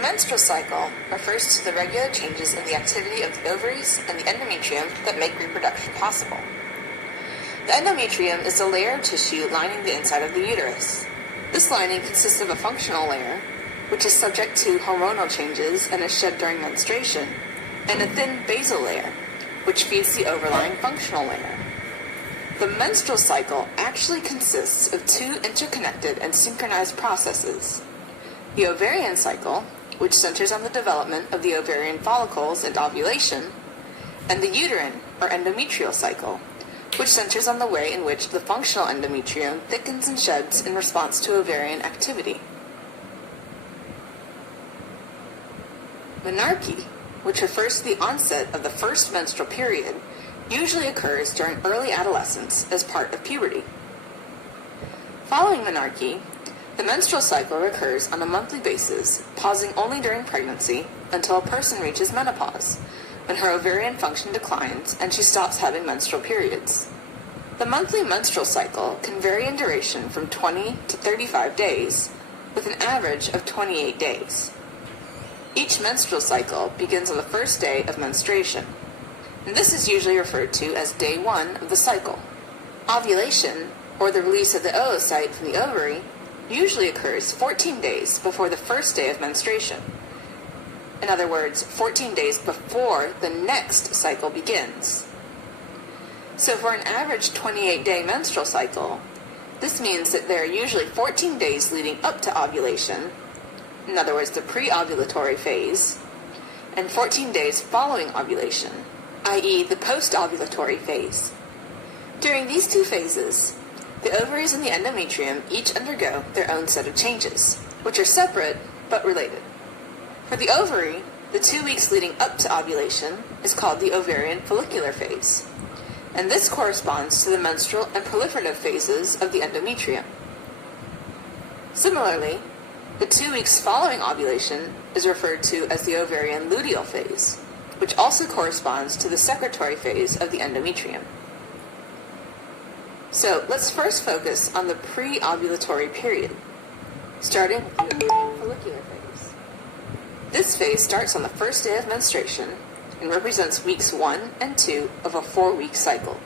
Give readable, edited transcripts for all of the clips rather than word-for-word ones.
menstrual cycle refers to the regular changes in the activity of the ovaries and the endometrium that make reproduction possible. The endometrium is a layer of tissue lining the inside of the uterus. This lining consists of a functional layer, which is subject to hormonal changes and is shed during menstruation, and a thin basal layer, which feeds the overlying functional layer. The menstrual cycle actually consists of two interconnected and synchronized processes. The ovarian cycle, which centers on the development of the ovarian follicles and ovulation, and the uterine or endometrial cycle, which centers on the way in which the functional endometrium thickens and sheds in response to ovarian activity. Menarche, which refers to the onset of the first menstrual period, usually occurs during early adolescence as part of puberty. Following menarche, the menstrual cycle recurs on a monthly basis, pausing only during pregnancy until a person reaches menopause, when her ovarian function declines and she stops having menstrual periods. The monthly menstrual cycle can vary in duration from 20 to 35 days, with an average of 28 days. Each menstrual cycle begins on the first day of menstruation, and this is usually referred to as day 1 of the cycle. Ovulation, or the release of the oocyte from the ovary, usually occurs 14 days before the first day of menstruation. In other words, 14 days before the next cycle begins. So for an average 28-day menstrual cycle, this means that there are usually 14 days leading up to ovulation, in other words, the pre-ovulatory phase, and 14 days following ovulation, i.e. the post-ovulatory phase. During these two phases, the ovaries and the endometrium each undergo their own set of changes, which are separate but related. For the ovary, the 2 weeks leading up to ovulation is called the ovarian follicular phase, and this corresponds to the menstrual and proliferative phases of the endometrium. Similarly, the 2 weeks following ovulation is referred to as the ovarian luteal phase, which also corresponds to the secretory phase of the endometrium. So let's first focus on the pre-ovulatory period, starting with the ovarian follicular phase. This phase starts on the first day of menstruation and represents weeks 1 and 2 of a 4-week cycle.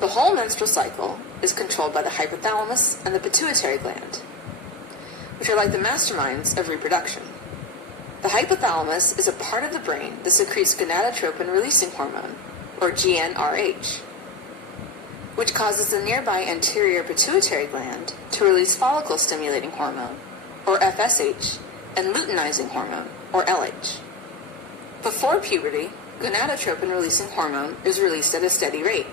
The whole menstrual cycle is controlled by the hypothalamus and the pituitary gland, which are like the masterminds of reproduction. The hypothalamus is a part of the brain that secretes gonadotropin-releasing hormone, or GnRH, which causes the nearby anterior pituitary gland to release follicle-stimulating hormone, or FSH, and luteinizing hormone, or LH. Before puberty, gonadotropin-releasing hormone is released at a steady rate,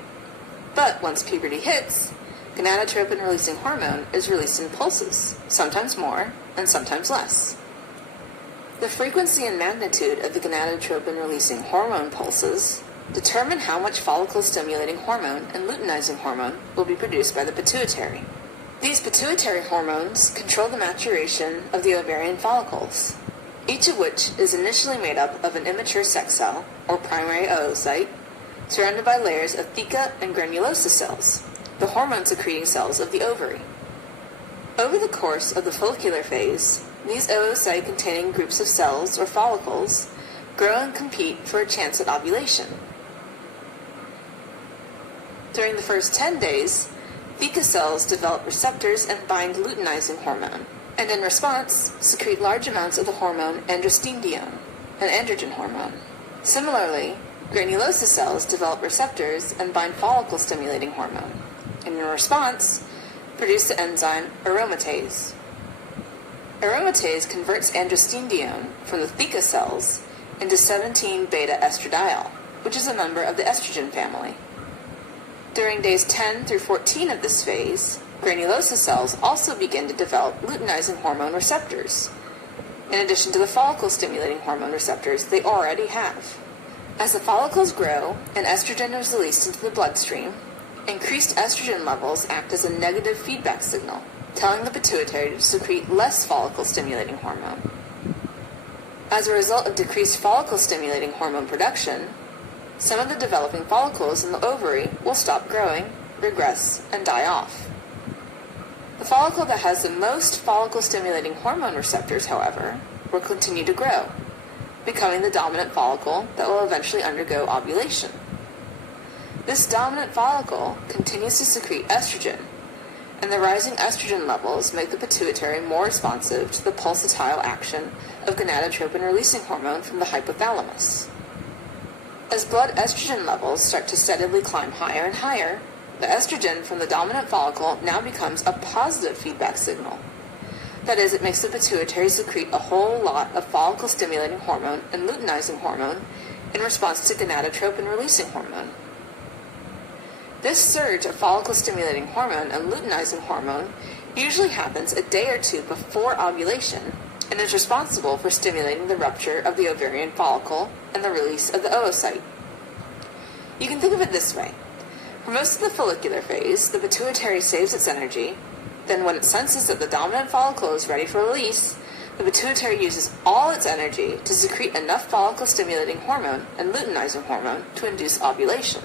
but once puberty hits, gonadotropin-releasing hormone is released in pulses, sometimes more and sometimes less. The frequency and magnitude of the gonadotropin-releasing hormone pulses determine how much follicle-stimulating hormone and luteinizing hormone will be produced by the pituitary. These pituitary hormones control the maturation of the ovarian follicles, each of which is initially made up of an immature sex cell, or primary oocyte, surrounded by layers of theca and granulosa cells, the hormone-secreting cells of the ovary. Over the course of the follicular phase, these oocyte-containing groups of cells, or follicles, grow and compete for a chance at ovulation. During the first 10 days, theca cells develop receptors and bind luteinizing hormone, and in response, secrete large amounts of the hormone androstenedione, an androgen hormone. Similarly, granulosa cells develop receptors and bind follicle-stimulating hormone, and in response, produce the enzyme aromatase. Aromatase converts androstenedione from the theca cells into 17-beta-estradiol, which is a member of the estrogen family. During days 10 through 14 of this phase, granulosa cells also begin to develop luteinizing hormone receptors, in addition to the follicle-stimulating hormone receptors they already have. As the follicles grow and estrogen is released into the bloodstream, increased estrogen levels act as a negative feedback signal, telling the pituitary to secrete less follicle-stimulating hormone. As a result of decreased follicle-stimulating hormone production, some of the developing follicles in the ovary will stop growing, regress, and die off. The follicle that has the most follicle-stimulating hormone receptors, however, will continue to grow, becoming the dominant follicle that will eventually undergo ovulation. This dominant follicle continues to secrete estrogen, and the rising estrogen levels make the pituitary more responsive to the pulsatile action of gonadotropin-releasing hormone from the hypothalamus. As blood estrogen levels start to steadily climb higher and higher, the estrogen from the dominant follicle now becomes a positive feedback signal. That is, it makes the pituitary secrete a whole lot of follicle-stimulating hormone and luteinizing hormone in response to gonadotropin-releasing hormone. This surge of follicle-stimulating hormone and luteinizing hormone usually happens a day or two before ovulation and is responsible for stimulating the rupture of the ovarian follicle and the release of the oocyte. You can think of it this way. For most of the follicular phase, the pituitary saves its energy. Then when it senses that the dominant follicle is ready for release, the pituitary uses all its energy to secrete enough follicle-stimulating hormone and luteinizing hormone to induce ovulation.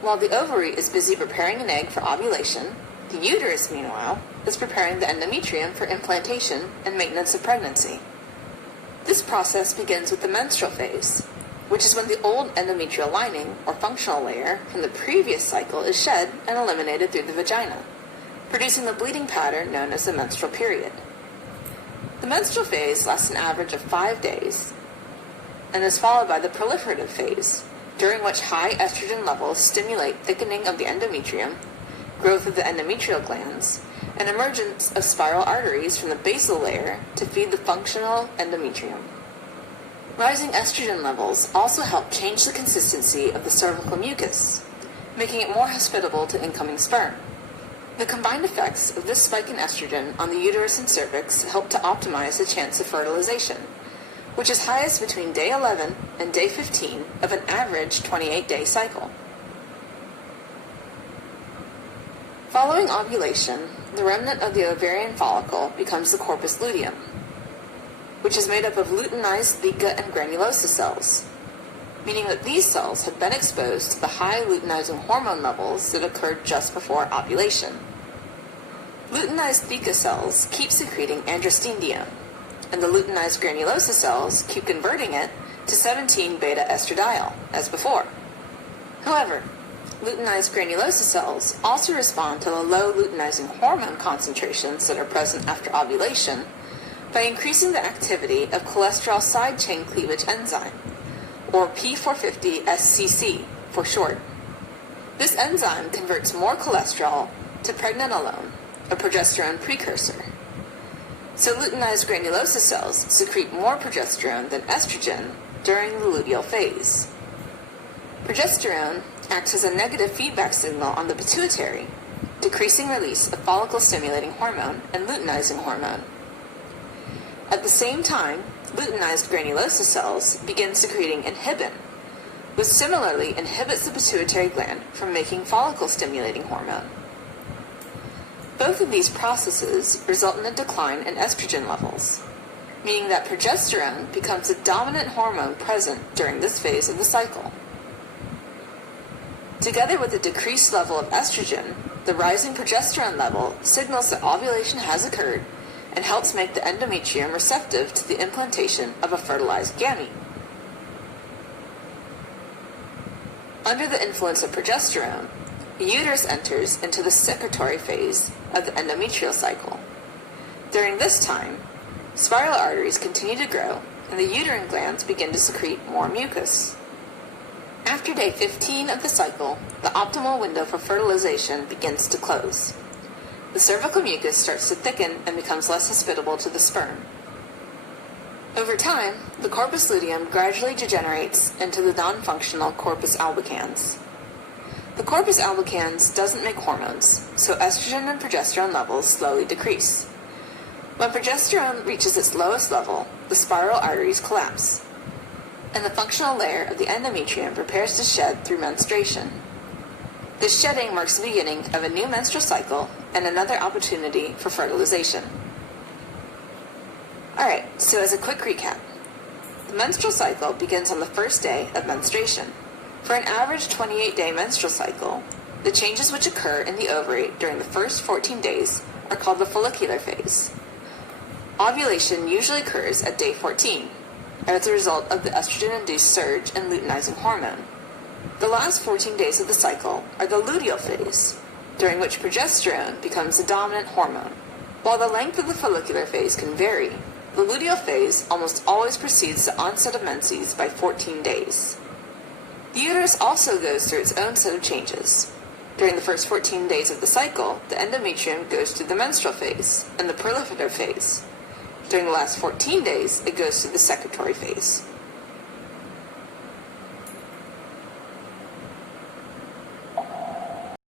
While the ovary is busy preparing an egg for ovulation, the uterus, meanwhile, is preparing the endometrium for implantation and maintenance of pregnancy. This process begins with the menstrual phase, which is when the old endometrial lining, or functional layer, from the previous cycle is shed and eliminated through the vagina, producing the bleeding pattern known as the menstrual period. The menstrual phase lasts an average of 5 days, and is followed by the proliferative phase, during which high estrogen levels stimulate thickening of the endometrium, growth of the endometrial glands, and emergence of spiral arteries from the basal layer to feed the functional endometrium. Rising estrogen levels also help change the consistency of the cervical mucus, making it more hospitable to incoming sperm. The combined effects of this spike in estrogen on the uterus and cervix help to optimize the chance of fertilization, which is highest between day 11 and day 15 of an average 28-day cycle. Following ovulation, the remnant of the ovarian follicle becomes the corpus luteum, which is made up of luteinized theca and granulosa cells, meaning that these cells have been exposed to the high luteinizing hormone levels that occurred just before ovulation. Luteinized theca cells keep secreting androstenedione, and the luteinized granulosa cells keep converting it to 17-beta estradiol, as before. However, luteinized granulosa cells also respond to the low luteinizing hormone concentrations that are present after ovulation by increasing the activity of cholesterol side chain cleavage enzyme, or P450-SCC for short. This enzyme converts more cholesterol to pregnenolone, a progesterone precursor. So luteinized granulosa cells secrete more progesterone than estrogen during the luteal phase. Progesterone acts as a negative feedback signal on the pituitary, decreasing release of follicle-stimulating hormone and luteinizing hormone. At the same time, luteinized granulosa cells begin secreting inhibin, which similarly inhibits the pituitary gland from making follicle-stimulating hormone. Both of these processes result in a decline in estrogen levels, meaning that progesterone becomes the dominant hormone present during this phase of the cycle. Together with a decreased level of estrogen, the rising progesterone level signals that ovulation has occurred and helps make the endometrium receptive to the implantation of a fertilized gamete. Under the influence of progesterone, the uterus enters into the secretory phase of the endometrial cycle. During this time, spiral arteries continue to grow and the uterine glands begin to secrete more mucus. After day 15 of the cycle, the optimal window for fertilization begins to close. The cervical mucus starts to thicken and becomes less hospitable to the sperm. Over time, the corpus luteum gradually degenerates into the non-functional corpus albicans. The corpus albicans doesn't make hormones, so estrogen and progesterone levels slowly decrease. When progesterone reaches its lowest level, the spiral arteries collapse, and the functional layer of the endometrium prepares to shed through menstruation. This shedding marks the beginning of a new menstrual cycle and another opportunity for fertilization. Alright, so as a quick recap, the menstrual cycle begins on the first day of menstruation. For an average 28-day menstrual cycle, the changes which occur in the ovary during the first 14 days are called the follicular phase. Ovulation usually occurs at day 14, as a result of the estrogen-induced surge in luteinizing hormone. The last 14 days of the cycle are the luteal phase, during which progesterone becomes the dominant hormone. While the length of the follicular phase can vary, the luteal phase almost always precedes the onset of menses by 14 days. The uterus also goes through its own set of changes. During the first 14 days of the cycle, the endometrium goes through the menstrual phase and the proliferative phase. During the last 14 days, it goes through the secretory phase.